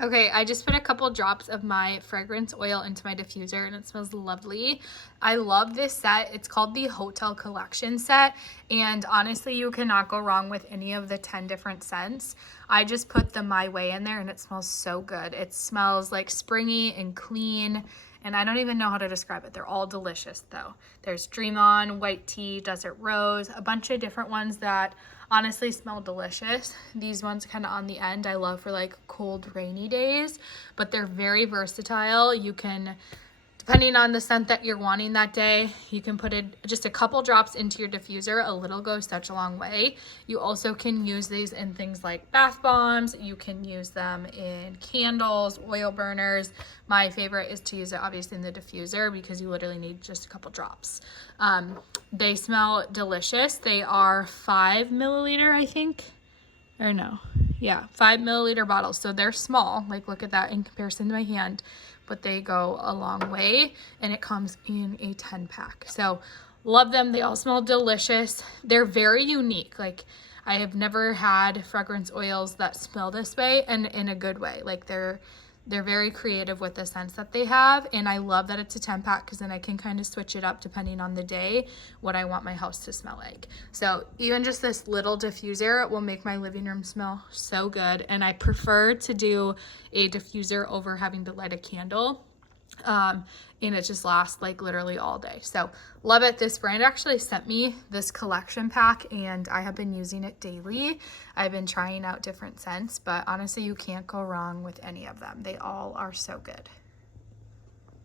Okay, I just put a couple drops of my fragrance oil into my diffuser and it smells lovely. I love this set. It's called the Hotel Collection set, and honestly, you cannot go wrong with any of the 10 different scents. I just put the My Way in there and it smells so good. It smells like springy and clean, and I don't even know how to describe it. They're all delicious though. There's Dream On, White Tea, Desert Rose, a bunch of different ones that honestly smell delicious. These ones kind of on the end I love for like cold rainy days, but they're very versatile. You can, depending on the scent that you're wanting that day, you can put it just a couple drops into your diffuser. A little goes such a long way. You also can use these in things like bath bombs. You can use them in candles, oil burners. My favorite is to use it obviously in the diffuser because you literally need just a couple drops. They smell delicious. They are 5 milliliter, I think, or no, yeah, 5 milliliter bottles. So they're small, like look at that in comparison to my hand, but they go a long way, and it comes in a 10 pack. So love them. They all smell delicious. They're very unique. Like I have never had fragrance oils that smell this way, and in a good way. Like they're very creative with the scents that they have, and I love that it's a 10 pack because then I can kind of switch it up depending on the day what I want my house to smell like. So even just this little diffuser will make my living room smell so good, and I prefer to do a diffuser over having to light a candle. And it just lasts like literally all day. So love it. This brand actually sent me this collection pack and I have been using it daily. I've been trying out different scents, but honestly, you can't go wrong with any of them. They all are so good.